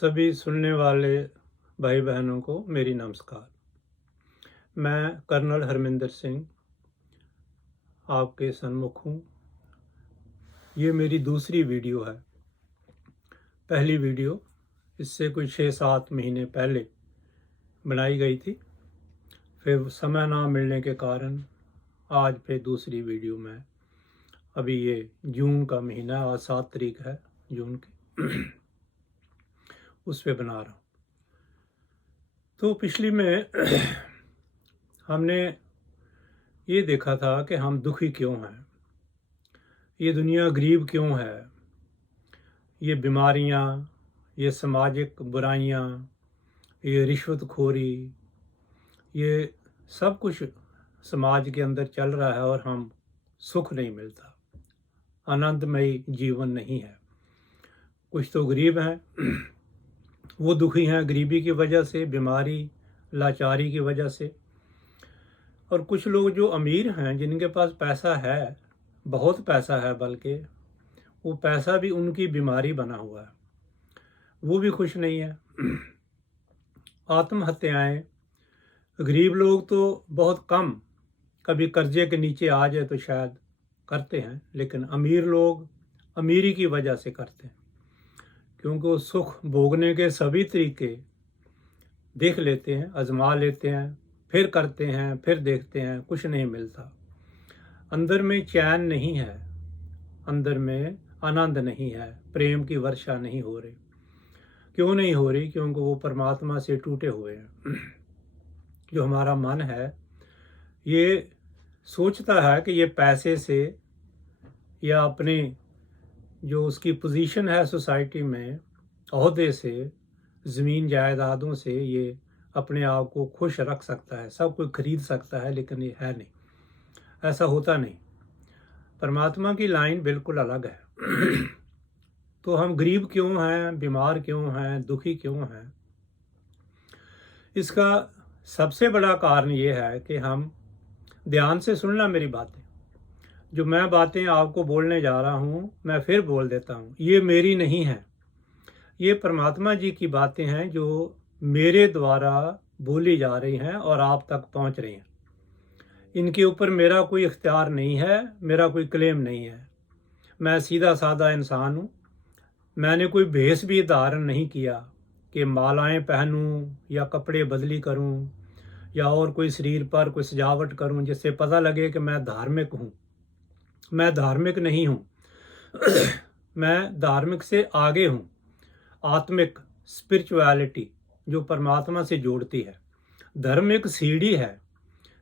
सभी सुनने वाले भाई बहनों को मेरी नमस्कार। मैं कर्नल हरमिंदर सिंह आपके सन्मुख हूँ। ये मेरी दूसरी वीडियो है। पहली वीडियो इससे कुछ 6-7 महीने पहले बनाई गई थी, फिर समय ना मिलने के कारण आज फिर दूसरी वीडियो में, अभी ये जून का महीना, आज 7 तारीख है जून की, उस पर बना रहा हूँ। तो पिछली में हमने ये देखा था कि हम दुखी क्यों हैं, ये दुनिया गरीब क्यों है, ये बीमारियाँ, ये सामाजिक बुराइयाँ, ये रिश्वतखोरी, ये सब कुछ समाज के अंदर चल रहा है और हम सुख नहीं मिलता, आनंदमयी जीवन नहीं है। कुछ तो गरीब हैं, वो दुखी हैं गरीबी की वजह से, बीमारी, लाचारी की वजह से। और कुछ लोग जो अमीर हैं, जिनके पास पैसा है, बहुत पैसा है, बल्कि वो पैसा भी उनकी बीमारी बना हुआ है, वो भी खुश नहीं है। आत्महत्याएं, गरीब लोग तो बहुत कम, कभी कर्जे के नीचे आ जाए तो शायद करते हैं, लेकिन अमीर लोग अमीरी की वजह से करते हैं, क्योंकि वो सुख भोगने के सभी तरीके देख लेते हैं, आजमा लेते हैं, फिर करते हैं, फिर देखते हैं, कुछ नहीं मिलता। अंदर में चैन नहीं है, अंदर में आनंद नहीं है, प्रेम की वर्षा नहीं हो रही। क्यों नहीं हो रही? क्योंकि वो परमात्मा से टूटे हुए हैं। जो हमारा मन है ये सोचता है कि ये पैसे से या अपने जो उसकी पोजीशन है सोसाइटी में, ओहदे से, ज़मीन जायदादों से ये अपने आप को खुश रख सकता है, सब कुछ खरीद सकता है, लेकिन ये है नहीं, ऐसा होता नहीं। परमात्मा की लाइन बिल्कुल अलग है। तो हम गरीब क्यों हैं, बीमार क्यों हैं, दुखी क्यों हैं? इसका सबसे बड़ा कारण ये है कि हम, ध्यान से सुनना मेरी बातें, जो मैं बातें आपको बोलने जा रहा हूँ, मैं फिर बोल देता हूँ, ये मेरी नहीं है, ये परमात्मा जी की बातें हैं जो मेरे द्वारा बोली जा रही हैं और आप तक पहुँच रही हैं। इनके ऊपर मेरा कोई इख्तियार नहीं है, मेरा कोई क्लेम नहीं है। मैं सीधा साधा इंसान हूँ। मैंने कोई भेष भी धारण नहीं किया कि मालाएं पहनूं या कपड़े बदली करूं या और कोई शरीर पर कोई सजावट करूं जिससे पता लगे कि मैं धार्मिक हूं। मैं धार्मिक नहीं हूं। मैं धार्मिक से आगे हूं। आत्मिक, स्पिरिचुअलिटी जो परमात्मा से जोड़ती है। धर्म एक सीढ़ी है,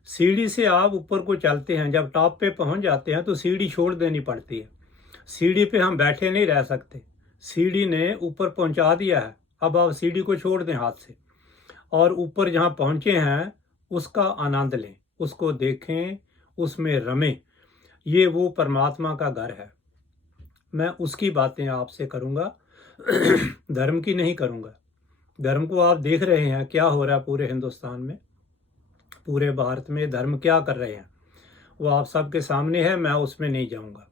सीढ़ी से आप ऊपर को चलते हैं, जब टॉप पे पहुंच जाते हैं तो सीढ़ी छोड़ देनी पड़ती है। सीढ़ी पे हम बैठे नहीं रह सकते, सीढ़ी ने ऊपर पहुंचा दिया है, अब आप सीढ़ी को छोड़ दें हाथ से और ऊपर जहां पहुंचे हैं उसका आनंद लें, उसको देखें, उसमें रमें। ये वो परमात्मा का घर है। मैं उसकी बातें आपसे करूंगा, धर्म की नहीं करूंगा। धर्म को आप देख रहे हैं क्या हो रहा है पूरे हिंदुस्तान में, पूरे भारत में धर्म क्या कर रहे हैं, वो आप सबके सामने है, मैं उसमें नहीं जाऊंगा।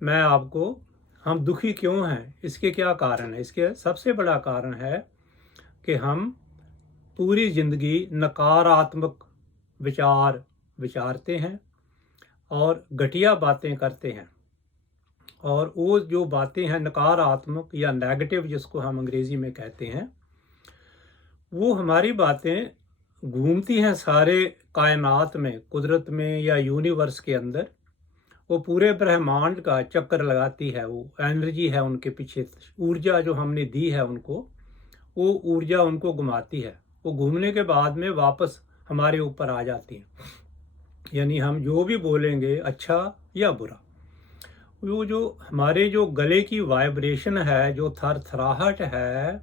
मैं आपको, हम दुखी क्यों हैं, इसके क्या कारण है? इसके सबसे बड़ा कारण है कि हम पूरी ज़िंदगी नकारात्मक विचार विचारते हैं और घटिया बातें करते हैं। और वो जो बातें हैं नकारात्मक या नेगेटिव, जिसको हम अंग्रेज़ी में कहते हैं, वो हमारी बातें घूमती हैं सारे कायनात में, कुदरत में या यूनिवर्स के अंदर। वो पूरे ब्रह्मांड का चक्कर लगाती है, वो एनर्जी है उनके पीछे, ऊर्जा जो हमने दी है उनको, वो ऊर्जा उनको घुमाती है। वो घूमने के बाद में वापस हमारे ऊपर आ जाती है। यानी हम जो भी बोलेंगे, अच्छा या बुरा, वो जो हमारे जो गले की वाइब्रेशन है, जो थरथराहट है,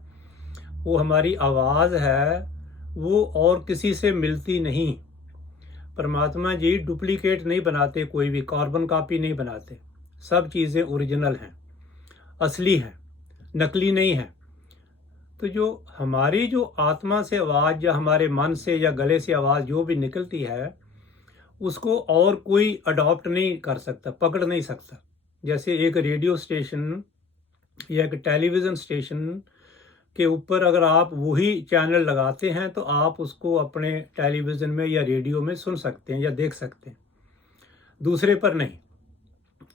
वो हमारी आवाज़ है, वो और किसी से मिलती नहीं। परमात्मा जी डुप्लीकेट नहीं बनाते, कोई भी कार्बन कॉपी नहीं बनाते। सब चीज़ें ओरिजिनल हैं, असली हैं, नकली नहीं है। तो जो हमारी जो आत्मा से आवाज़ या हमारे मन से या गले से आवाज़ जो भी निकलती है, उसको और कोई अडॉप्ट नहीं कर सकता, पकड़ नहीं सकता। जैसे एक रेडियो स्टेशन या एक टेलीविज़न स्टेशन के ऊपर अगर आप वही चैनल लगाते हैं तो आप उसको अपने टेलीविज़न में या रेडियो में सुन सकते हैं या देख सकते हैं, दूसरे पर नहीं।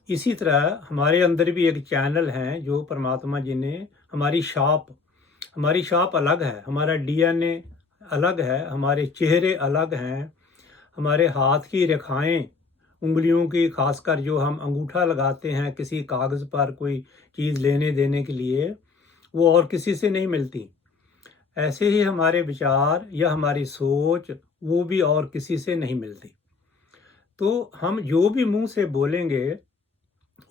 इसी तरह हमारे अंदर भी एक चैनल है जो परमात्मा जी ने हमारी छाप अलग है, हमारा डीएनए अलग है, हमारे चेहरे अलग हैं, हमारे हाथ की रेखाएं, उंगलियों की, खासकर जो हम अंगूठा लगाते हैं किसी कागज़ पर कोई चीज़ लेने देने के लिए, वो और किसी से नहीं मिलती। ऐसे ही हमारे विचार या हमारी सोच, वो भी और किसी से नहीं मिलती। तो हम जो भी मुंह से बोलेंगे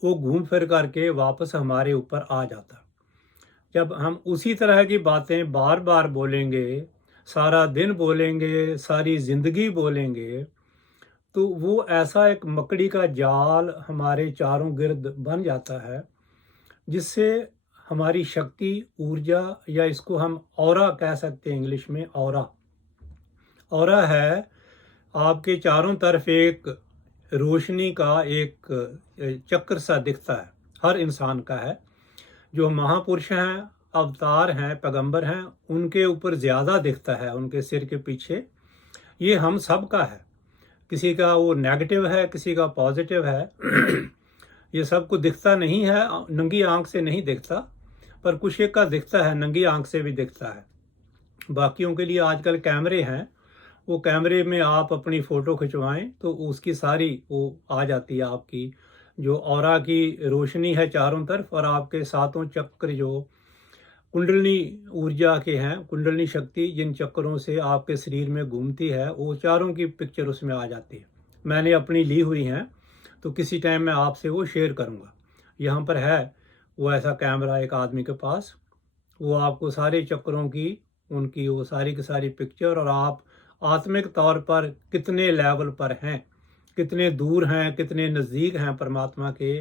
वो घूम फिर करके वापस हमारे ऊपर आ जाता। जब हम उसी तरह की बातें बार बार बोलेंगे, सारा दिन बोलेंगे, सारी ज़िंदगी बोलेंगे, तो वो ऐसा एक मकड़ी का जाल हमारे चारों गिर्द बन जाता है, जिससे हमारी शक्ति, ऊर्जा, या इसको हम ऑरा कह सकते हैं इंग्लिश में, ऑरा। ऑरा है आपके चारों तरफ एक रोशनी का एक चक्र सा दिखता है, हर इंसान का है। जो महापुरुष हैं, अवतार हैं, पैगंबर हैं, उनके ऊपर ज़्यादा दिखता है, उनके सिर के पीछे। ये हम सब का है, किसी का वो नेगेटिव है, किसी का पॉजिटिव है। ये सबको दिखता नहीं है, नंगी आंख से नहीं दिखता, पर कुछ एक का दिखता है, नंगी आंख से भी दिखता है। बाकियों के लिए आजकल कैमरे हैं, वो कैमरे में आप अपनी फ़ोटो खिंचवाएं तो उसकी सारी वो आ जाती है, आपकी जो ऑरा की रोशनी है चारों तरफ, और आपके सातों चक्र जो कुंडलनी ऊर्जा के हैं, कुंडलनी शक्ति जिन चक्रों से आपके शरीर में घूमती है, वो चारों की पिक्चर उसमें आ जाती है। मैंने अपनी ली हुई हैं, तो किसी टाइम मैं आपसे वो शेयर करूँगा। यहाँ पर है वो ऐसा कैमरा एक आदमी के पास, वो आपको सारे चक्रों की, उनकी वो सारी की सारी पिक्चर, और आप आत्मिक तौर पर कितने लेवल पर हैं, कितने दूर हैं, कितने नज़दीक हैं परमात्मा के,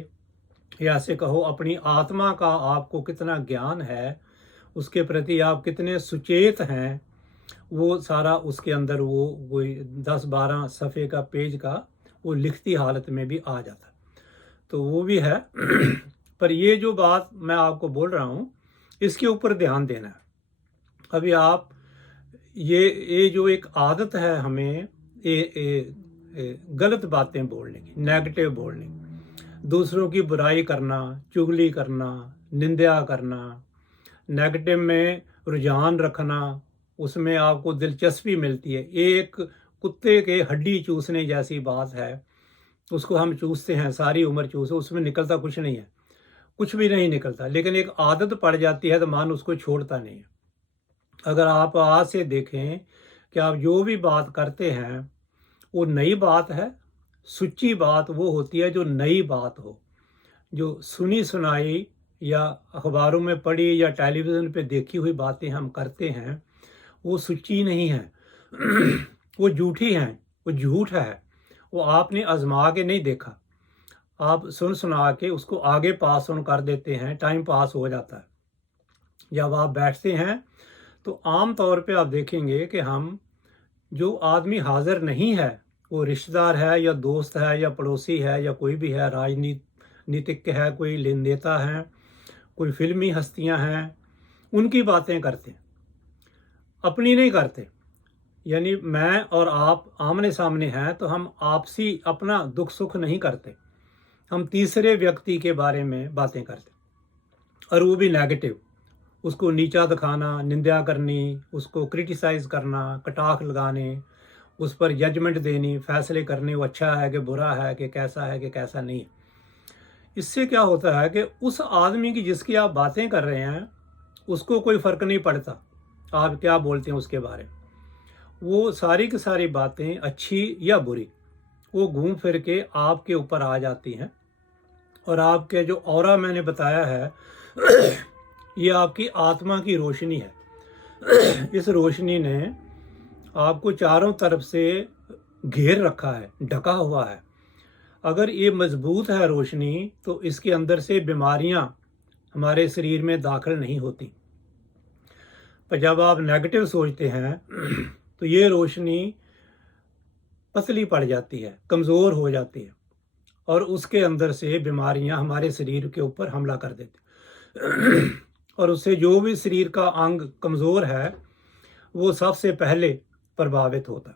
या ऐसे कहो अपनी आत्मा का आपको कितना ज्ञान है, उसके प्रति आप कितने सुचेत हैं, वो सारा उसके अंदर वो कोई 10-12 सफ़े का पेज का वो लिखती हालत में भी आ जाता। तो वो भी है। पर ये जो बात मैं आपको बोल रहा हूँ, इसके ऊपर ध्यान देना है। अभी आप ये जो एक आदत है हमें गलत बातें बोलने की, नेगेटिव बोलने की, दूसरों की बुराई करना, चुगली करना, निंदा करना, नेगेटिव में रुझान रखना, उसमें आपको दिलचस्पी मिलती है। एक कुत्ते के हड्डी चूसने जैसी बात है, उसको हम चूसते हैं, सारी उम्र चूसो, उसमें निकलता कुछ नहीं है, कुछ भी नहीं निकलता, लेकिन एक आदत पड़ जाती है तो मन उसको छोड़ता नहीं है। अगर आप आज से देखें कि आप जो भी बात करते हैं वो नई बात है, सच्ची बात वो होती है जो नई बात हो। जो सुनी सुनाई या अखबारों में पढ़ी या टेलीविज़न पे देखी हुई बातें हम करते हैं, वो सच्ची नहीं है। वो झूठी हैं, वो झूठ है, वो आपने आजमा के नहीं देखा, आप सुन सुना के उसको आगे पास ऑन कर देते हैं, टाइम पास हो जाता है। जब आप बैठते हैं तो आम तौर पे आप देखेंगे कि हम, जो आदमी हाजिर नहीं है, वो रिश्तेदार है या दोस्त है या पड़ोसी है या कोई भी है, राजनीतिक है, कोई नेता है, कोई फिल्मी हस्तियां हैं, उनकी बातें करते हैं, अपनी नहीं करते। यानी मैं और आप आमने सामने हैं तो हम आपसी अपना दुख सुख नहीं करते, हम तीसरे व्यक्ति के बारे में बातें करते, और वो भी नेगेटिव, उसको नीचा दिखाना, निंदा करनी, उसको क्रिटिसाइज़ करना, कटाक्ष लगाने, उस पर जजमेंट देनी, फैसले करने, वो अच्छा है कि बुरा है कि कैसा नहीं है। इससे क्या होता है कि उस आदमी की जिसकी आप बातें कर रहे हैं उसको कोई फ़र्क नहीं पड़ता आप क्या बोलते हैं उसके बारे में। वो सारी की सारी बातें अच्छी या बुरी, वो घूम फिर के आपके ऊपर आ जाती हैं, और आपके जो ऑरा मैंने बताया है, ये आपकी आत्मा की रोशनी है। इस रोशनी ने आपको चारों तरफ से घेर रखा है, ढका हुआ है। अगर ये मजबूत है रोशनी, तो इसके अंदर से बीमारियां हमारे शरीर में दाखिल नहीं होती। पर जब आप नेगेटिव सोचते हैं तो ये रोशनी पतली पड़ जाती है, कमज़ोर हो जाती है, और उसके अंदर से बीमारियां हमारे शरीर के ऊपर हमला कर देती। और उससे जो भी शरीर का अंग कमज़ोर है वो सबसे पहले प्रभावित होता है।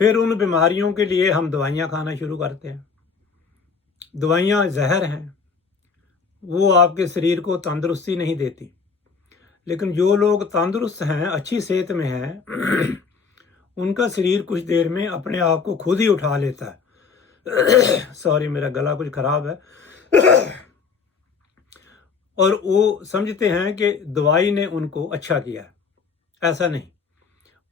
फिर उन बीमारियों के लिए हम दवाइयाँ खाना शुरू करते हैं। दवाइयाँ जहर हैं, वो आपके शरीर को तंदुरुस्ती नहीं देती। लेकिन जो लोग तंदुरुस्त हैं, अच्छी सेहत में हैं, उनका शरीर कुछ देर में अपने आप को खुद ही उठा लेता है। सॉरी, मेरा गला कुछ खराब है। और वो समझते हैं कि दवाई ने उनको अच्छा किया है। ऐसा नहीं,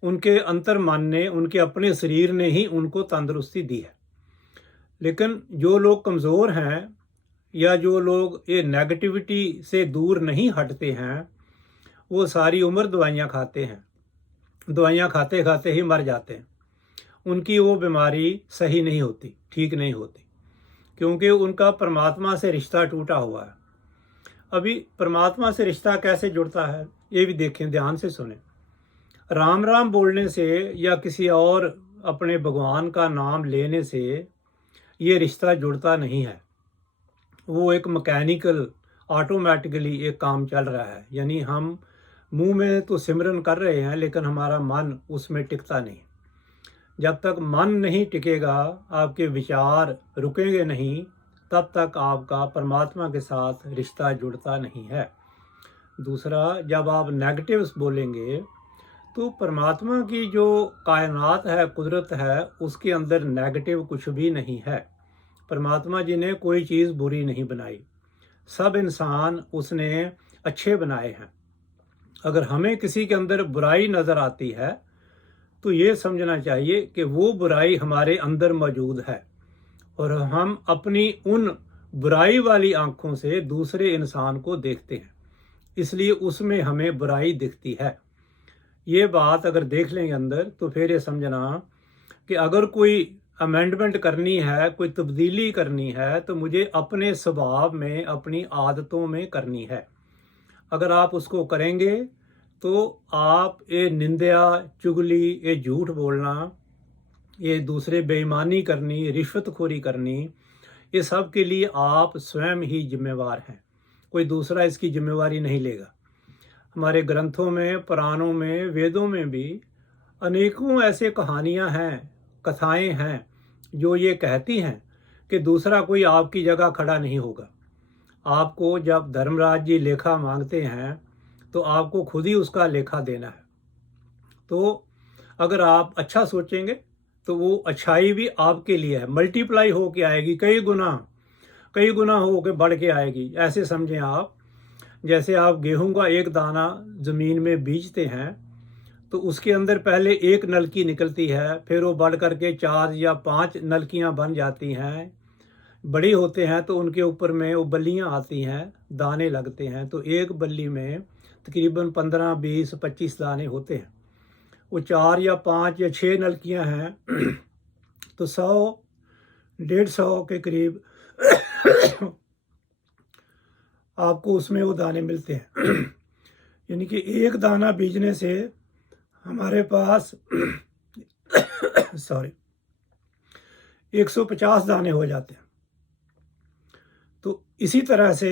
उनके अंतर मन ने, उनके अपने शरीर ने ही उनको तंदुरुस्ती दी है। लेकिन जो लोग कमज़ोर हैं या जो लोग ये नेगेटिविटी से दूर नहीं हटते हैं, वो सारी उम्र दवाइयाँ खाते हैं, दवाइयाँ खाते खाते ही मर जाते हैं। उनकी वो बीमारी सही नहीं होती, ठीक नहीं होती, क्योंकि उनका परमात्मा से रिश्ता टूटा हुआ है। अभी परमात्मा से रिश्ता कैसे जुड़ता है ये भी देखें, ध्यान से सुने। राम राम बोलने से या किसी और अपने भगवान का नाम लेने से ये रिश्ता जुड़ता नहीं है। वो एक मैकेनिकल, ऑटोमेटिकली एक काम चल रहा है। यानी हम मुंह में तो सिमरन कर रहे हैं लेकिन हमारा मन उसमें टिकता नहीं। जब तक मन नहीं टिकेगा, आपके विचार रुकेंगे नहीं, तब तक आपका परमात्मा के साथ रिश्ता जुड़ता नहीं है। दूसरा, जब आप नेगेटिव्स बोलेंगे तो परमात्मा की जो कायनात है, कुदरत है, उसके अंदर नेगेटिव कुछ भी नहीं है। परमात्मा जी ने कोई चीज़ बुरी नहीं बनाई, सब इंसान उसने अच्छे बनाए हैं। अगर हमें किसी के अंदर बुराई नज़र आती है तो ये समझना चाहिए कि वो बुराई हमारे अंदर मौजूद है और हम अपनी उन बुराई वाली आंखों से दूसरे इंसान को देखते हैं, इसलिए उसमें हमें बुराई दिखती है। ये बात अगर देख लेंगे अंदर तो फिर ये समझना कि अगर कोई अमेंडमेंट करनी है, कोई तब्दीली करनी है, तो मुझे अपने स्वभाव में, अपनी आदतों में करनी है। अगर आप उसको करेंगे तो आप ये निंदा, चुगली, ये झूठ बोलना, ये दूसरे बेईमानी करनी, रिश्वतखोरी करनी, ये सब के लिए आप स्वयं ही जिम्मेवार हैं। कोई दूसरा इसकी जिम्मेवारी नहीं लेगा। हमारे ग्रंथों में, पुराणों में, वेदों में भी अनेकों ऐसे कहानियां हैं, कथाएं हैं जो ये कहती हैं कि दूसरा कोई आपकी जगह खड़ा नहीं होगा। आपको जब धर्मराज जी लेखा मांगते हैं तो आपको खुद ही उसका लेखा देना है। तो अगर आप अच्छा सोचेंगे तो वो अच्छाई भी आपके लिए है, मल्टीप्लाई हो के आएगी, कई गुना हो के बढ़ के आएगी। ऐसे समझें आप, जैसे आप गेहूं का एक दाना ज़मीन में बीजते हैं तो उसके अंदर पहले एक नलकी निकलती है, फिर वो बढ़ करके 4 या 5 नलकियां बन जाती हैं। बड़ी होते हैं तो उनके ऊपर में वो बल्लियां आती हैं, दाने लगते हैं। तो एक बल्ली में तकरीबन 15, 20, 25 दाने होते हैं। वो 4 या 5 या 6 नलकियां हैं तो 100, 150 के करीब आपको उसमें वो दाने मिलते हैं। यानी कि एक दाना बीजने से हमारे पास 150 दाने हो जाते हैं। तो इसी तरह से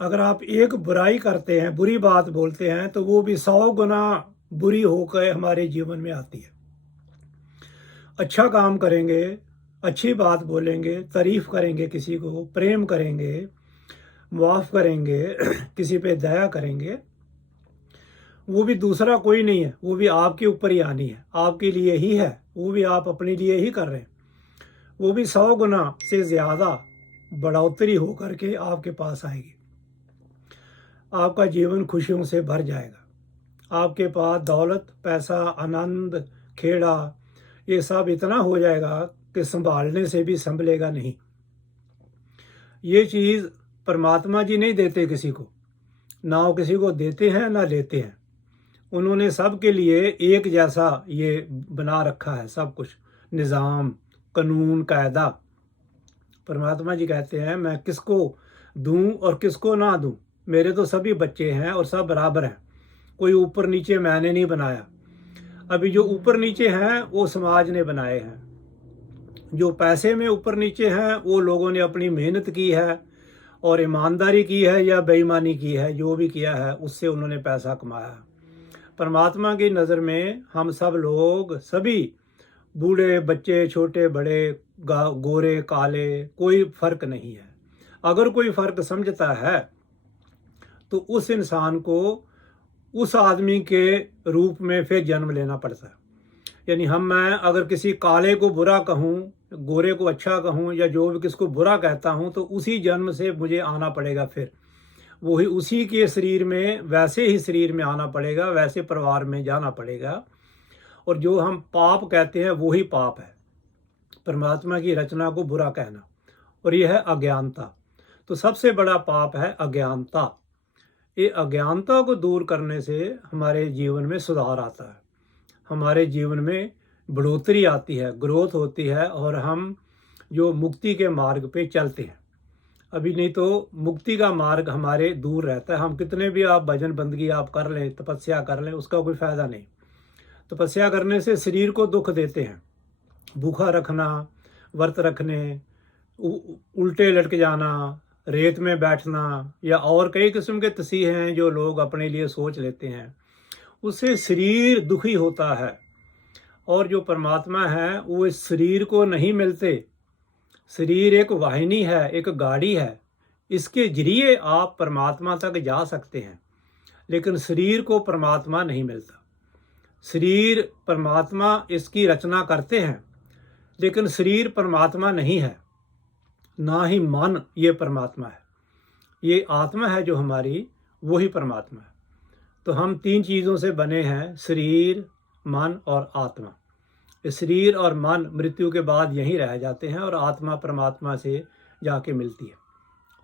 अगर आप एक बुराई करते हैं, बुरी बात बोलते हैं, तो वो भी 100 गुना बुरी होकर हमारे जीवन में आती है। अच्छा काम करेंगे, अच्छी बात बोलेंगे, तारीफ करेंगे, किसी को प्रेम करेंगे, माफ़ करेंगे, किसी पे दया करेंगे, वो भी दूसरा कोई नहीं है, वो भी आपके ऊपर ही आनी है, आपके लिए ही है, वो भी आप अपने लिए ही कर रहे हैं। वो भी 100 गुना से ज़्यादा बढ़ोतरी हो करके आपके पास आएगी। आपका जीवन खुशियों से भर जाएगा। आपके पास दौलत, पैसा, आनंद, खेड़ा, ये सब इतना हो जाएगा कि संभालने से भी संभलेगा नहीं। ये चीज़ परमात्मा जी नहीं देते किसी को, ना वो किसी को देते हैं ना लेते हैं। उन्होंने सब के लिए एक जैसा ये बना रखा है, सब कुछ, निज़ाम, कानून, कायदा। परमात्मा जी कहते हैं मैं किसको दूं और किसको ना दूं, मेरे तो सभी बच्चे हैं और सब बराबर हैं, कोई ऊपर नीचे मैंने नहीं बनाया। अभी जो ऊपर नीचे हैं वो समाज ने बनाए हैं, जो पैसे में ऊपर नीचे हैं वो लोगों ने अपनी मेहनत की है, और ईमानदारी की है या बेईमानी की है, जो भी किया है उससे उन्होंने पैसा कमाया। परमात्मा की नज़र में हम सब लोग, सभी बूढ़े बच्चे, छोटे बड़े, गोरे काले, कोई फ़र्क नहीं है। अगर कोई फ़र्क समझता है तो उस इंसान को उस आदमी के रूप में फिर जन्म लेना पड़ता है। यानी मैं अगर किसी काले को बुरा कहूँ, गोरे को अच्छा कहूँ, या जो भी किसको बुरा कहता हूँ, तो उसी जन्म से मुझे आना पड़ेगा, फिर वही उसी के शरीर में, वैसे ही शरीर में आना पड़ेगा, वैसे परिवार में जाना पड़ेगा। और जो हम पाप कहते हैं वही पाप है, परमात्मा की रचना को बुरा कहना, और यह है अज्ञानता। तो सबसे बड़ा पाप है अज्ञानता। ये अज्ञानता को दूर करने से हमारे जीवन में सुधार आता है, हमारे जीवन में बढ़ोतरी आती है, ग्रोथ होती है, और हम जो मुक्ति के मार्ग पे चलते हैं। अभी नहीं तो मुक्ति का मार्ग हमारे दूर रहता है। हम कितने भी आप भजन बंदगी आप कर लें, तपस्या कर लें, उसका कोई फ़ायदा नहीं। तपस्या करने से शरीर को दुख देते हैं, भूखा रखना, व्रत रखने, उल्टे लटक जाना, रेत में बैठना, या और कई किस्म के तसीहे हैं जो लोग अपने लिए सोच लेते हैं, उससे शरीर दुखी होता है। और जो परमात्मा है वो इस शरीर को नहीं मिलते। शरीर एक वाहिनी है, एक गाड़ी है, इसके जरिए आप परमात्मा तक जा सकते हैं, लेकिन शरीर को परमात्मा नहीं मिलता। शरीर परमात्मा इसकी रचना करते हैं, लेकिन शरीर परमात्मा नहीं है, ना ही मन ये परमात्मा है। ये आत्मा है जो हमारी, वही परमात्मा है। तो हम तीन चीज़ों से बने हैं, शरीर, मन और आत्मा। ये शरीर और मन मृत्यु के बाद यहीं रह जाते हैं, और आत्मा परमात्मा से जाके मिलती है,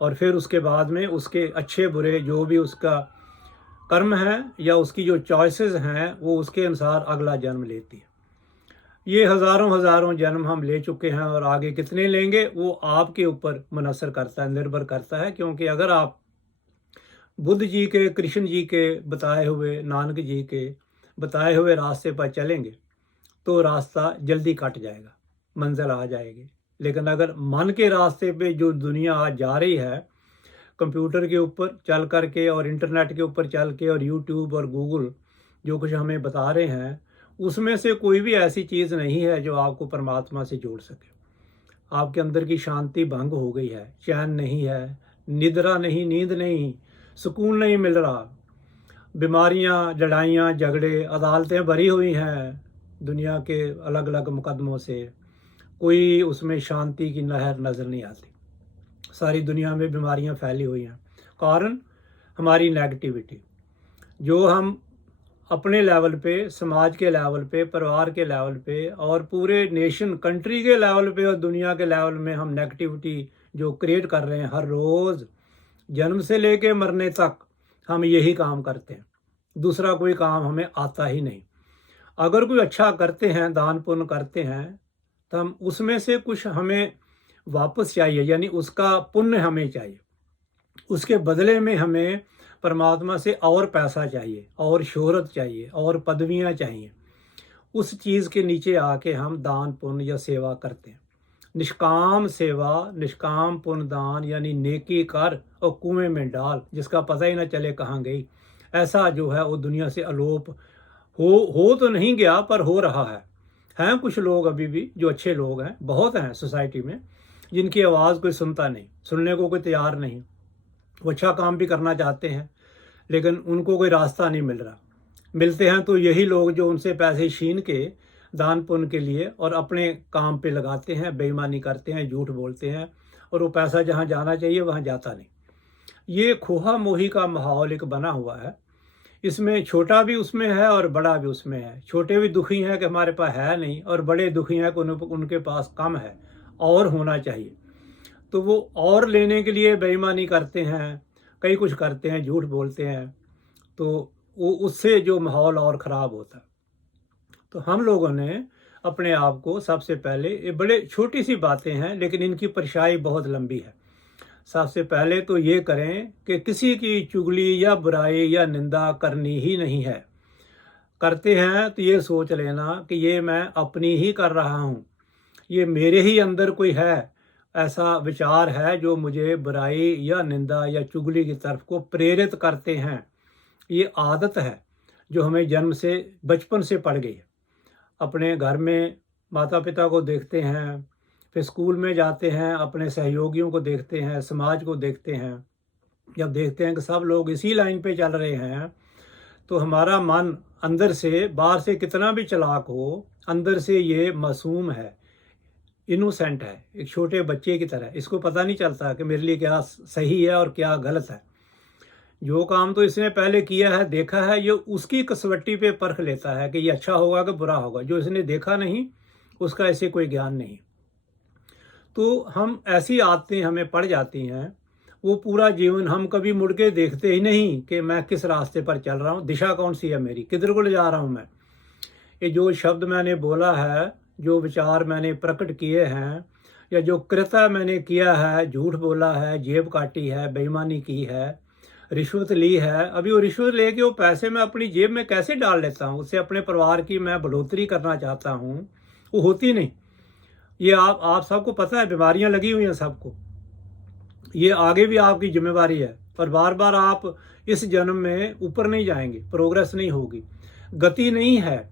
और फिर उसके बाद में उसके अच्छे बुरे जो भी उसका कर्म है या उसकी जो चॉइसेस हैं, वो उसके अनुसार अगला जन्म लेती है। ये हज़ारों हज़ारों जन्म हम ले चुके हैं, और आगे कितने लेंगे वो आपके ऊपर मुनसर करता है, निर्भर करता है। क्योंकि अगर आप बुद्ध जी के, कृष्ण जी के बताए हुए, नानक जी के बताए हुए रास्ते पर चलेंगे तो रास्ता जल्दी कट जाएगा, मंजिल आ जाएगी। लेकिन अगर मन के रास्ते पे जो दुनिया आज जा रही है, कंप्यूटर के ऊपर चल कर के और इंटरनेट के ऊपर चल के और यूट्यूब और गूगल जो कुछ हमें बता रहे हैं, उसमें से कोई भी ऐसी चीज़ नहीं है जो आपको परमात्मा से जोड़ सके। आपके अंदर की शांति भंग हो गई है, चैन नहीं है, निद्रा नहीं, नींद नहीं, सुकून नहीं मिल रहा। बीमारियां, लड़ाइयाँ, झगड़े, अदालतें भरी हुई हैं दुनिया के अलग अलग मुकदमों से, कोई उसमें शांति की लहर नज़र नहीं आती। सारी दुनिया में बीमारियां फैली हुई हैं, कारण हमारी नेगेटिविटी। जो हम अपने लेवल पे, समाज के लेवल पे, परिवार के लेवल पे, और पूरे नेशन, कंट्री के लेवल पे और दुनिया के लेवल में हम नेगेटिविटी जो क्रिएट कर रहे हैं, हर रोज़ जन्म से लेके मरने तक हम यही काम करते हैं। दूसरा कोई काम हमें आता ही नहीं। अगर कोई अच्छा करते हैं, दान पुण्य करते हैं, तो हम उसमें से कुछ हमें वापस चाहिए, यानी उसका पुण्य हमें चाहिए। उसके बदले में हमें परमात्मा से और पैसा चाहिए, और शोहरत चाहिए, और पदवियां चाहिए। उस चीज़ के नीचे आके हम दान पुण्य या सेवा करते हैं। निष्काम सेवा, निष्काम पुण्य दान, यानी नेकी कर और कुएं में डाल, जिसका पता ही ना चले कहाँ गई, ऐसा जो है वो दुनिया से अलोप हो तो नहीं गया, पर हो रहा है। हैं कुछ लोग अभी भी जो अच्छे लोग हैं, बहुत हैं सोसाइटी में, जिनकी आवाज़ कोई सुनता नहीं, सुनने को कोई तैयार नहीं। वो अच्छा काम भी करना चाहते हैं, लेकिन उनको कोई रास्ता नहीं मिल रहा। मिलते हैं तो यही लोग जो उनसे पैसे छीन के दान पुण्य के लिए और अपने काम पे लगाते हैं, बेईमानी करते हैं, झूठ बोलते हैं, और वो पैसा जहाँ जाना चाहिए वहाँ जाता नहीं। ये खोहा मोही का माहौल एक बना हुआ है। इसमें छोटा भी उसमें है और बड़ा भी उसमें है। छोटे भी दुखी हैं कि हमारे पास है नहीं, और बड़े दुखी हैं कि उनके पास कम है और होना चाहिए। तो वो और लेने के लिए बेईमानी करते हैं, कई कुछ करते हैं, झूठ बोलते हैं, तो वो उससे जो माहौल और ख़राब होता है। तो हम लोगों ने अपने आप को सबसे पहले, ये बड़े छोटी सी बातें हैं लेकिन इनकी परछाई बहुत लंबी है। सबसे पहले तो ये करें कि किसी की चुगली या बुराई या निंदा करनी ही नहीं है। करते हैं तो ये सोच लेना कि ये मैं अपनी ही कर रहा हूँ, ये मेरे ही अंदर कोई है, ऐसा विचार है जो मुझे बुराई या निंदा या चुगली की तरफ को प्रेरित करते हैं। ये आदत है जो हमें जन्म से, बचपन से पड़ गई है। अपने घर में माता पिता को देखते हैं, फिर स्कूल में जाते हैं, अपने सहयोगियों को देखते हैं, समाज को देखते हैं। जब देखते हैं कि सब लोग इसी लाइन पे चल रहे हैं, तो हमारा मन अंदर से, बाहर से कितना भी चालाक हो, अंदर से ये मासूम है, इनोसेंट है, एक छोटे बच्चे की तरह। इसको पता नहीं चलता कि मेरे लिए क्या सही है और क्या गलत है। जो काम तो इसने पहले किया है, देखा है, ये उसकी कसवट्टी पे परख लेता है कि ये अच्छा होगा कि बुरा होगा। जो इसने देखा नहीं, उसका ऐसे कोई ज्ञान नहीं। तो हम ऐसी आदतें हमें पड़ जाती हैं, वो पूरा जीवन हम कभी मुड़ के देखते ही नहीं कि मैं किस रास्ते पर चल रहा हूँ, दिशा कौन सी है मेरी, किधर को ले जा रहा हूँ मैं। ये जो शब्द मैंने बोला है, जो विचार मैंने प्रकट किए हैं, या जो कृत्य मैंने किया है, झूठ बोला है, जेब काटी है, बेईमानी की है, रिश्वत ली है, अभी वो रिश्वत लेके वो पैसे मैं अपनी जेब में कैसे डाल लेता हूँ, उससे अपने परिवार की मैं बढ़ोतरी करना चाहता हूँ, वो होती नहीं। ये आप सबको पता है, बीमारियां लगी हुई हैं सबको। ये आगे भी आपकी जिम्मेवारी है, पर बार बार आप इस जन्म में ऊपर नहीं जाएंगे, प्रोग्रेस नहीं होगी, गति नहीं है।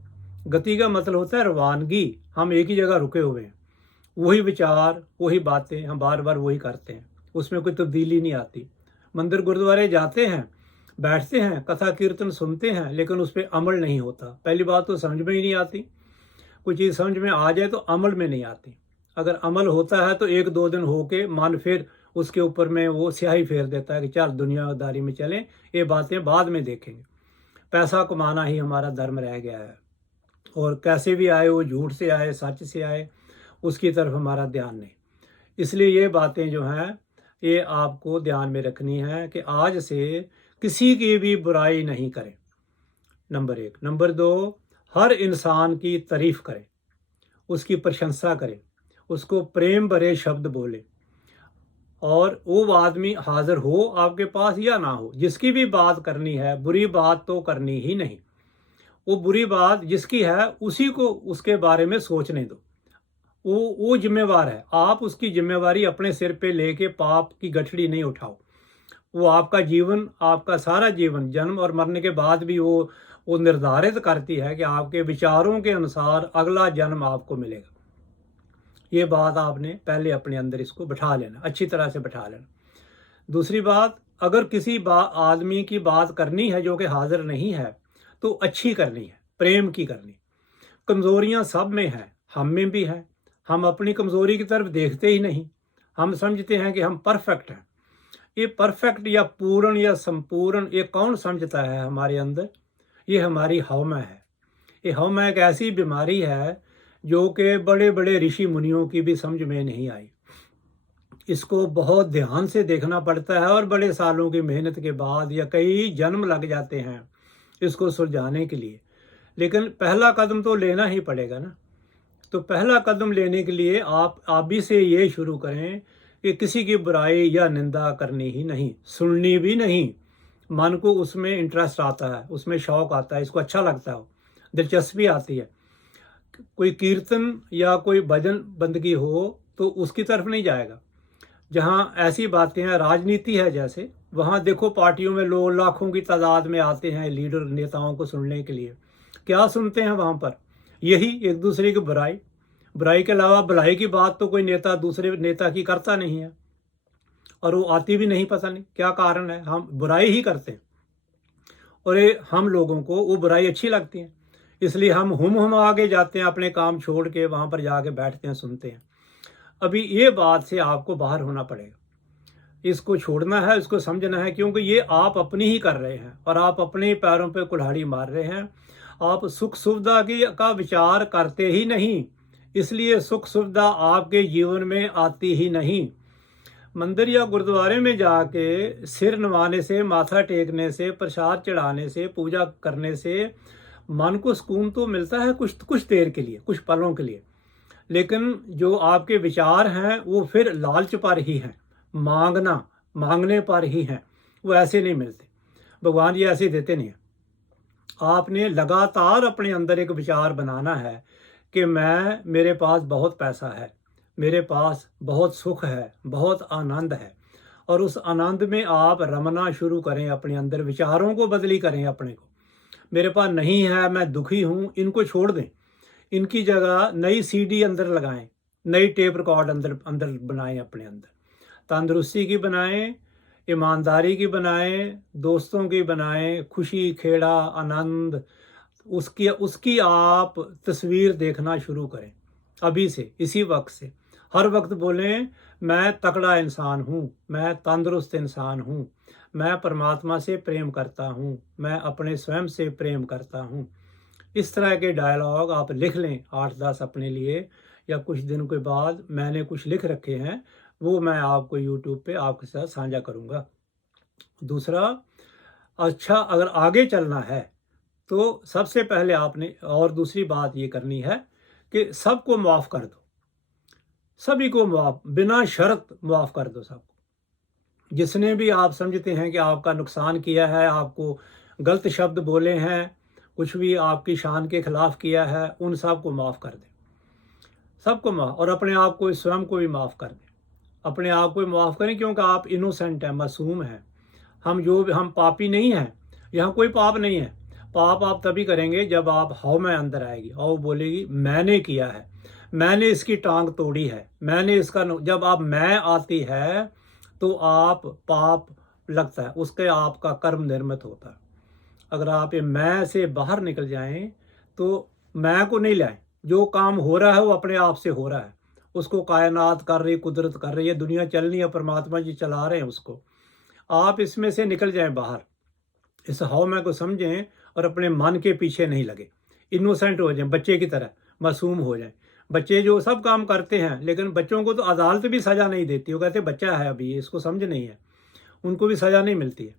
गति का मतलब होता है रवानगी। हम एक ही जगह रुके हुए हैं, वही विचार, वही बातें, हम बार बार वही करते हैं, उसमें कोई तब्दीली नहीं आती। मंदिर गुरुद्वारे जाते हैं, बैठते हैं, कथा कीर्तन सुनते हैं, लेकिन उस पर अमल नहीं होता। पहली बात तो समझ में ही नहीं आती। कोई चीज़ समझ में आ जाए तो अमल में नहीं आती। अगर अमल होता है तो एक दो दिन होके मन फिर उसके ऊपर में वो स्याही फेर देता है कि चल दुनियादारी में चलें, ये बातें बाद में देखेंगे। पैसा कमाना ही हमारा धर्म रह गया है, और कैसे भी आए, वो झूठ से आए, सच से आए, उसकी तरफ हमारा ध्यान नहीं। इसलिए ये बातें जो हैं, ये आपको ध्यान में रखनी है कि आज से किसी की भी बुराई नहीं करें, नंबर 1। नंबर 2, हर इंसान की तारीफ करें, उसकी प्रशंसा करें, उसको प्रेम भरे शब्द बोले। और वो आदमी हाजिर हो आपके पास या ना हो, जिसकी भी बात करनी है, बुरी बात तो करनी ही नहीं। वो बुरी बात जिसकी है उसी को उसके बारे में सोचने दो। वो जिम्मेवार है। आप उसकी जिम्मेवारी अपने सिर पे लेके पाप की गठड़ी नहीं उठाओ। वो आपका जीवन, आपका सारा जीवन, जन्म और मरने के बाद भी वो निर्धारित करती है कि आपके विचारों के अनुसार अगला जन्म आपको मिलेगा। ये बात आपने पहले अपने अंदर इसको बिठा लेना, अच्छी तरह से बिठा लेना। दूसरी बात, अगर किसी आदमी की बात करनी है जो कि हाजिर नहीं है, तो अच्छी करनी है, प्रेम की करनी। कमज़ोरियां सब में हैं, हम में भी हैं। हम अपनी कमज़ोरी की तरफ देखते ही नहीं। हम समझते हैं कि हम परफेक्ट हैं। ये परफेक्ट या पूर्ण या संपूर्ण, ये कौन समझता है हमारे अंदर? ये हमारी हौमा है। ये हौमा एक ऐसी बीमारी है जो कि बड़े बड़े ऋषि मुनियों की भी समझ में नहीं आई। इसको बहुत ध्यान से देखना पड़ता है, और बड़े सालों की मेहनत के बाद या कई जन्म लग जाते हैं इसको सुलझाने के लिए। लेकिन पहला कदम तो लेना ही पड़ेगा ना। तो पहला कदम लेने के लिए आप भी से ये शुरू करें कि किसी की बुराई या निंदा करनी ही नहीं, सुननी भी नहीं। मन को उसमें इंटरेस्ट आता है, उसमें शौक आता है, इसको अच्छा लगता है, दिलचस्पी आती है। कोई कीर्तन या कोई भजन बंदगी हो तो उसकी तरफ नहीं जाएगा। जहाँ ऐसी बातें हैं, राजनीति है जैसे, वहाँ देखो पार्टियों में लोग लाखों की तादाद में आते हैं लीडर नेताओं को सुनने के लिए। क्या सुनते हैं वहाँ पर? यही एक दूसरे की बुराई। बुराई के अलावा भलाई की बात तो कोई नेता दूसरे नेता की करता नहीं है, और वो आती भी नहीं। पता नहीं क्या कारण है, हम बुराई ही करते हैं, और ये हम लोगों को वो बुराई अच्छी लगती है। इसलिए हम आगे जाते हैं, अपने काम छोड़ के वहाँ पर जाके बैठते हैं, सुनते हैं। अभी ये बात से आपको बाहर होना पड़ेगा, इसको छोड़ना है, इसको समझना है, क्योंकि ये आप अपनी ही कर रहे हैं, और आप अपने ही पैरों पे कुल्हाड़ी मार रहे हैं। आप सुख सुविधा का विचार करते ही नहीं, इसलिए सुख सुविधा आपके जीवन में आती ही नहीं। मंदिर या गुरुद्वारे में जाके सिर नवाने से, माथा टेकने से, प्रसाद चढ़ाने से, पूजा करने से मन को सुकून तो मिलता है कुछ देर के लिए, कुछ पलों के लिए। लेकिन जो आपके विचार हैं वो फिर लालच पर ही हैं, मांगने पर ही हैं। वो ऐसे नहीं मिलते, भगवान जी ऐसे देते नहीं हैं। आपने लगातार अपने अंदर एक विचार बनाना है कि मेरे पास बहुत पैसा है, मेरे पास बहुत सुख है, बहुत आनंद है। और उस आनंद में आप रमना शुरू करें, अपने अंदर विचारों को बदली करें अपने को। मेरे पास नहीं है, मैं दुखी हूँ, इनको छोड़ दें। इनकी जगह नई सीडी अंदर लगाएं, नई टेप रिकॉर्ड अंदर अंदर बनाएं, अपने अंदर तंदुरुस्ती की बनाएं, ईमानदारी की बनाएं, दोस्तों की बनाएं, खुशी खेड़ा आनंद, उसकी उसकी आप तस्वीर देखना शुरू करें। अभी से, इसी वक्त से हर वक्त बोलें, मैं तगड़ा इंसान हूँ, मैं तंदुरुस्त इंसान हूँ, मैं परमात्मा से प्रेम करता हूँ, मैं अपने स्वयं से प्रेम करता हूँ। इस तरह के डायलॉग आप लिख लें 8-10 अपने लिए, या कुछ दिनों के बाद मैंने कुछ लिख रखे हैं, वो मैं आपको यूट्यूब पे आपके साथ साझा करूँगा। दूसरा, अच्छा अगर आगे चलना है तो सबसे पहले आपने और दूसरी बात ये करनी है कि सबको माफ़ कर दो, सभी को माफ़, बिना शर्त माफ़ कर दो सबको। जिसने भी आप समझते हैं कि आपका नुकसान किया है, आपको गलत शब्द बोले हैं, कुछ भी आपकी शान के खिलाफ किया है, उन सबको माफ़ कर दें, सबको माफ़। और अपने आप को, स्वयं को भी माफ़ कर दें, अपने आप को भी माफ़ करें, क्योंकि आप इनोसेंट हैं, मासूम हैं। हम पापी नहीं हैं, यहाँ कोई पाप नहीं है। पाप आप तभी करेंगे जब आप हव में अंदर आएगी और बोलेगी मैंने किया है, मैंने इसकी टांग तोड़ी है, मैंने इसका जब आप मैं आती है तो आप पाप लगता है, उसके आपका कर्म निर्मित होता है। अगर आप ये मैं से बाहर निकल जाएं तो मैं को नहीं लाएं, जो काम हो रहा है वो अपने आप से हो रहा है, उसको कायनात कर रही, कुदरत कर रही है, दुनिया चलनी है, परमात्मा जी चला रहे हैं उसको। आप इसमें से निकल जाएं बाहर, इस हव में को समझें और अपने मन के पीछे नहीं लगे, इनोसेंट हो जाएं, बच्चे की तरह मासूम हो जाएं। बच्चे जो सब काम करते हैं, लेकिन बच्चों को तो अदालत भी सज़ा नहीं देती, वो कहते बच्चा है अभी, इसको समझ नहीं है, उनको भी सज़ा नहीं मिलती है।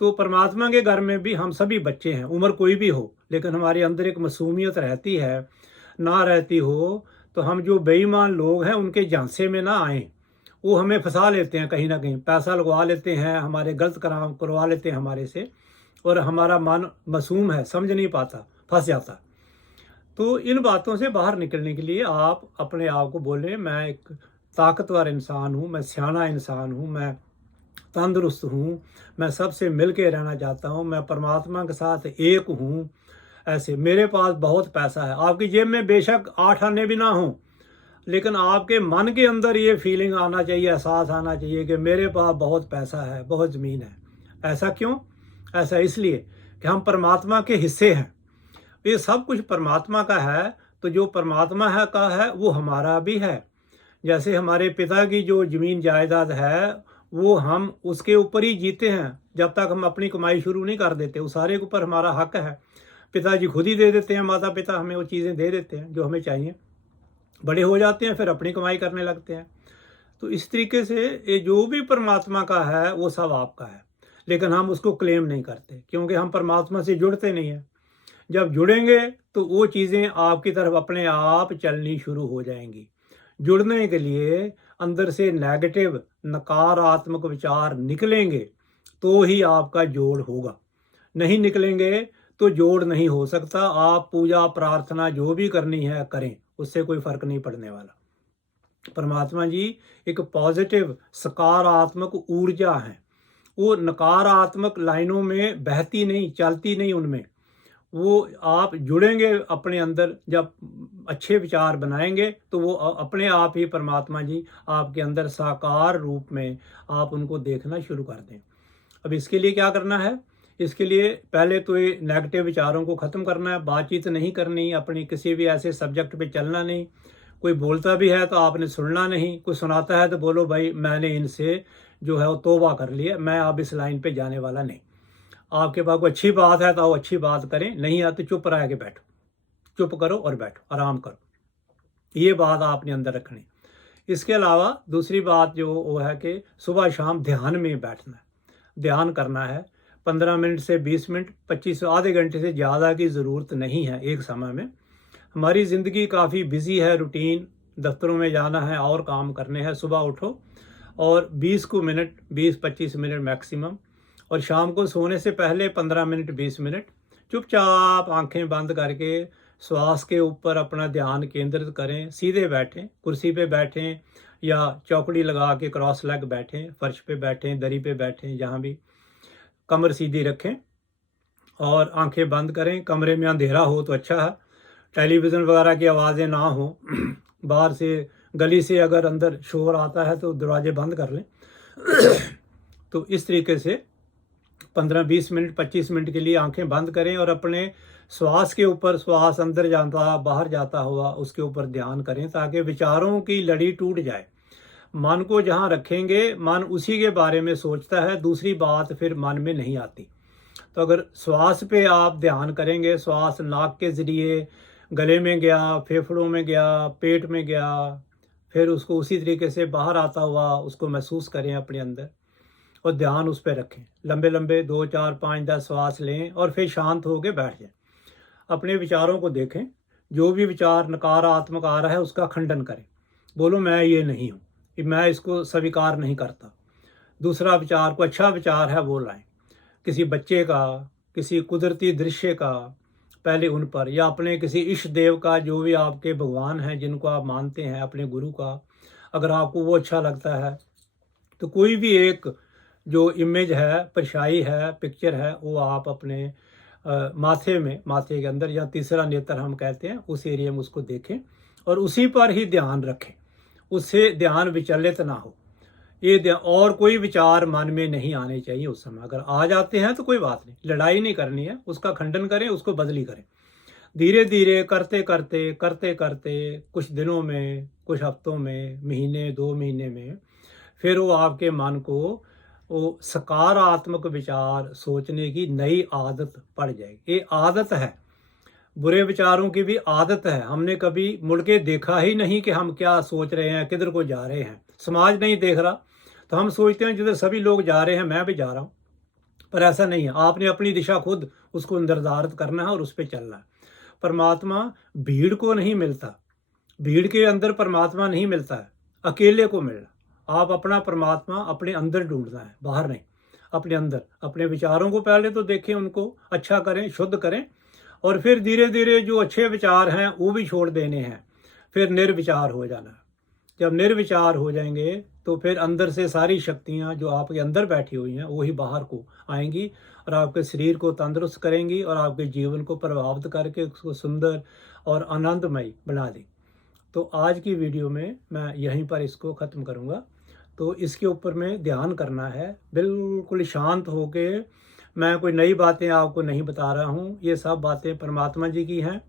तो परमात्मा के घर में भी हम सभी बच्चे हैं, उम्र कोई भी हो, लेकिन हमारे अंदर एक मासूमियत रहती है, ना रहती हो तो हम जो बेईमान लोग हैं उनके झांसे में ना आएँ। वो हमें फंसा लेते हैं, कहीं ना कहीं पैसा लगवा लेते हैं, हमारे गलत करवा लेते हैं हमारे से, और हमारा मन मासूम है, समझ नहीं पाता, फंस जाता। तो इन बातों से बाहर निकलने के लिए आप अपने आप को बोलें, मैं एक ताकतवर इंसान हूँ, मैं सियाना इंसान हूँ, मैं तंदुरुस्त हूँ, मैं सबसे मिल के रहना चाहता हूँ, मैं परमात्मा के साथ एक हूँ। ऐसे मेरे पास बहुत पैसा है। आपकी जेब में बेशक 8 आने भी ना हों, लेकिन आपके मन के अंदर ये फीलिंग आना चाहिए, एहसास आना चाहिए कि मेरे पास बहुत पैसा है, बहुत ज़मीन है। ऐसा क्यों? ऐसा इसलिए कि हम परमात्मा के हिस्से हैं, ये सब कुछ परमात्मा का है, तो जो परमात्मा है का है वो हमारा भी है। जैसे हमारे पिता की जो ज़मीन जायदाद है वो हम उसके ऊपर ही जीते हैं, जब तक हम अपनी कमाई शुरू नहीं कर देते, उस सारे के ऊपर हमारा हक है। पिताजी खुद ही दे देते हैं, माता पिता हमें वो चीज़ें दे देते हैं जो हमें चाहिए। बड़े हो जाते हैं फिर अपनी कमाई करने लगते हैं। तो इस तरीके से ये जो भी परमात्मा का है वो सब आपका है, लेकिन हम उसको क्लेम नहीं करते, क्योंकि हम परमात्मा से जुड़ते नहीं हैं। जब जुड़ेंगे तो वो चीज़ें आपकी तरफ अपने आप चलनी शुरू हो जाएंगी। जुड़ने के लिए अंदर से नेगेटिव, नकारात्मक विचार निकलेंगे तो ही आपका जोड़ होगा, नहीं निकलेंगे तो जोड़ नहीं हो सकता। आप पूजा प्रार्थना जो भी करनी है करें, उससे कोई फर्क नहीं पड़ने वाला। परमात्मा जी एक पॉजिटिव सकारात्मक ऊर्जा है, वो नकारात्मक लाइनों में बहती नहीं, चलती नहीं उनमें। वो आप जुड़ेंगे अपने अंदर, जब अच्छे विचार बनाएंगे तो वो अपने आप ही परमात्मा जी आपके अंदर साकार रूप में आप उनको देखना शुरू कर दें। अब इसके लिए क्या करना है? इसके लिए पहले तो ये नेगेटिव विचारों को ख़त्म करना है, बातचीत नहीं करनी, अपनी किसी भी ऐसे सब्जेक्ट पे चलना नहीं। कोई बोलता भी है तो आपने सुनना नहीं, कोई सुनाता है तो बोलो भाई मैंने इनसे जो है वो तौबा कर लिया, मैं अब इस लाइन पे जाने वाला नहीं। आपके पास कोई अच्छी बात है तो अच्छी बात करें, नहीं आती चुप रह के बैठो, चुप करो और बैठो, आराम करो। ये बात आपने अंदर रखनी। इसके अलावा दूसरी बात जो वो है कि सुबह शाम ध्यान में बैठना है, ध्यान करना है। 15 मिनट से 20 मिनट, 25 आधे घंटे से ज़्यादा की ज़रूरत नहीं है एक समय में। हमारी ज़िंदगी काफ़ी बिजी है, रूटीन, दफ्तरों में जाना है और काम करने हैं। सुबह उठो और 20-25 मिनट मैक्सिमम, और शाम को सोने से पहले 15 मिनट 20 मिनट चुपचाप आंखें बंद करके श्वास के ऊपर अपना ध्यान केंद्रित करें। सीधे बैठें, कुर्सी पे बैठें या चौकड़ी लगा के क्रॉस लेग बैठें, फर्श पे बैठें, दरी पे बैठें, जहाँ भी। कमर सीधी रखें और आंखें बंद करें। कमरे में अंधेरा हो तो अच्छा है, टेलीविज़न वगैरह की आवाज़ें ना हो। बाहर से, गली से अगर अंदर शोर आता है तो दरवाजे बंद कर लें। तो इस तरीके से 15-20 मिनट, 25 मिनट के लिए आंखें बंद करें और अपने श्वास के ऊपर, श्वास अंदर जाता बाहर जाता हुआ, उसके ऊपर ध्यान करें, ताकि विचारों की लड़ी टूट जाए। मन को जहाँ रखेंगे, मन उसी के बारे में सोचता है, दूसरी बात फिर मन में नहीं आती। तो अगर श्वास पे आप ध्यान करेंगे, श्वास नाक के ज़रिए गले में गया, फेफड़ों में गया, पेट में गया, फिर उसको उसी तरीके से बाहर आता हुआ उसको महसूस करें अपने अंदर और ध्यान उस पर रखें। लंबे लंबे 2, 4, 5, 10 श्वास लें और फिर शांत होकर बैठ जाएं। अपने विचारों को देखें, जो भी विचार नकारात्मक आ रहा है उसका खंडन करें। बोलो मैं ये नहीं हूँ, मैं इसको स्वीकार नहीं करता। दूसरा विचार, को अच्छा विचार है वो लाएं, किसी बच्चे का, किसी कुदरती दृश्य का, पहले उन पर, या अपने किसी इष्ट देव का, जो भी आपके भगवान हैं जिनको आप मानते हैं, अपने गुरु का, अगर आपको वो अच्छा लगता है तो कोई भी एक जो इमेज है, परछाई है, पिक्चर है, वो आप अपने माथे में, माथे के अंदर, या तीसरा नेत्र हम कहते हैं, उस एरिया में उसको देखें और उसी पर ही ध्यान रखें। उससे ध्यान विचलित ना हो। ये और कोई विचार मन में नहीं आने चाहिए उस समय। अगर आ जाते हैं तो कोई बात नहीं, लड़ाई नहीं करनी है, उसका खंडन करें, उसको बदली करें। धीरे धीरे करते करते करते करते कुछ दिनों में, कुछ हफ्तों में, महीने 2 महीने में, फिर वो आपके मन को वो सकारात्मक विचार सोचने की नई आदत पड़ जाएगी। ये आदत है, बुरे विचारों की भी आदत है। हमने कभी मुड़ के देखा ही नहीं कि हम क्या सोच रहे हैं, किधर को जा रहे हैं। समाज नहीं देख रहा तो हम सोचते हैं जिधर सभी लोग जा रहे हैं मैं भी जा रहा हूँ, पर ऐसा नहीं है। आपने अपनी दिशा खुद उसको निर्धारित करना है और उस पर चलना है। परमात्मा भीड़ को नहीं मिलता, भीड़ के अंदर परमात्मा नहीं मिलता है, अकेले को मिलना। आप अपना परमात्मा अपने अंदर ढूंढना है, बाहर नहीं, अपने अंदर। अपने विचारों को पहले तो देखें, उनको अच्छा करें, शुद्ध करें, और फिर धीरे धीरे जो अच्छे विचार हैं वो भी छोड़ देने हैं, फिर निर्विचार हो जाना है। जब निर्विचार हो जाएंगे तो फिर अंदर से सारी शक्तियाँ जो आपके अंदर बैठी हुई हैं वही बाहर को आएंगी और आपके शरीर को तंदुरुस्त करेंगी और आपके जीवन को प्रभावित करके उसको सुंदर और आनंदमय बना दें। तो आज की वीडियो में मैं यहीं पर इसको ख़त्म करूँगा। तो इसके ऊपर में ध्यान करना है, बिल्कुल शांत होके। मैं कोई नई बातें आपको नहीं बता रहा हूँ, ये सब बातें परमात्मा जी की हैं।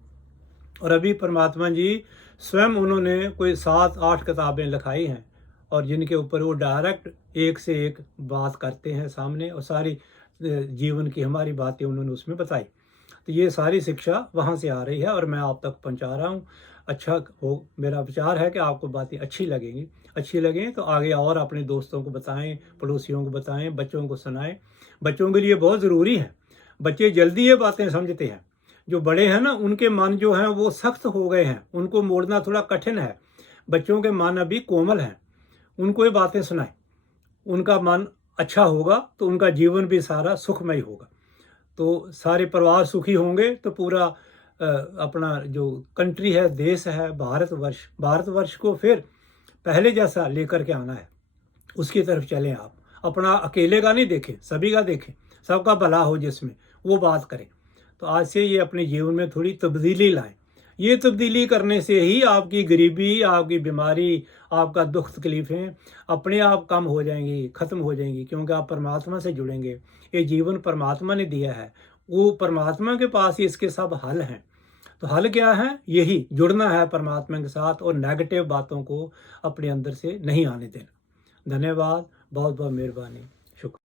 और अभी परमात्मा जी स्वयं उन्होंने कोई 7-8 किताबें लिखाई हैं और जिनके ऊपर वो डायरेक्ट एक से एक बात करते हैं सामने, और सारी जीवन की हमारी बातें उन्होंने उसमें बताई। तो ये सारी शिक्षा वहाँ से आ रही है और मैं आप तक पहुँचा रहा हूँ। अच्छा हो, मेरा विचार है कि आपको बातें अच्छी लगेंगी। अच्छी लगें तो आगे और अपने दोस्तों को बताएं, पड़ोसियों को बताएं, बच्चों को सुनाएं। बच्चों के लिए बहुत ज़रूरी है, बच्चे जल्दी ये बातें समझते हैं। जो बड़े हैं ना, उनके मन जो हैं वो सख्त हो गए हैं, उनको मोड़ना थोड़ा कठिन है। बच्चों के मन अभी कोमल हैं, उनको ये बातें सुनाएं, उनका मन अच्छा होगा तो उनका जीवन भी सारा सुखमय होगा। तो सारे परिवार सुखी होंगे तो पूरा अपना जो कंट्री है, देश है, भारतवर्ष को फिर पहले जैसा लेकर के आना है, उसकी तरफ चलें आप। अपना अकेले का नहीं देखें, सभी का देखें, सबका भला हो जिसमें, वो बात करें। तो आज से ये अपने जीवन में थोड़ी तब्दीली लाएं। ये तब्दीली करने से ही आपकी गरीबी, आपकी बीमारी, आपका दुख तकलीफ़ें अपने आप कम हो जाएंगी, ख़त्म हो जाएंगी, क्योंकि आप परमात्मा से जुड़ेंगे। ये जीवन परमात्मा ने दिया है, वो परमात्मा के पास ही इसके सब हल हैं। तो हल क्या है? यही जुड़ना है परमात्मा के साथ और नेगेटिव बातों को अपने अंदर से नहीं आने देना। धन्यवाद, बहुत बहुत मेहरबानी, शुक्रिया।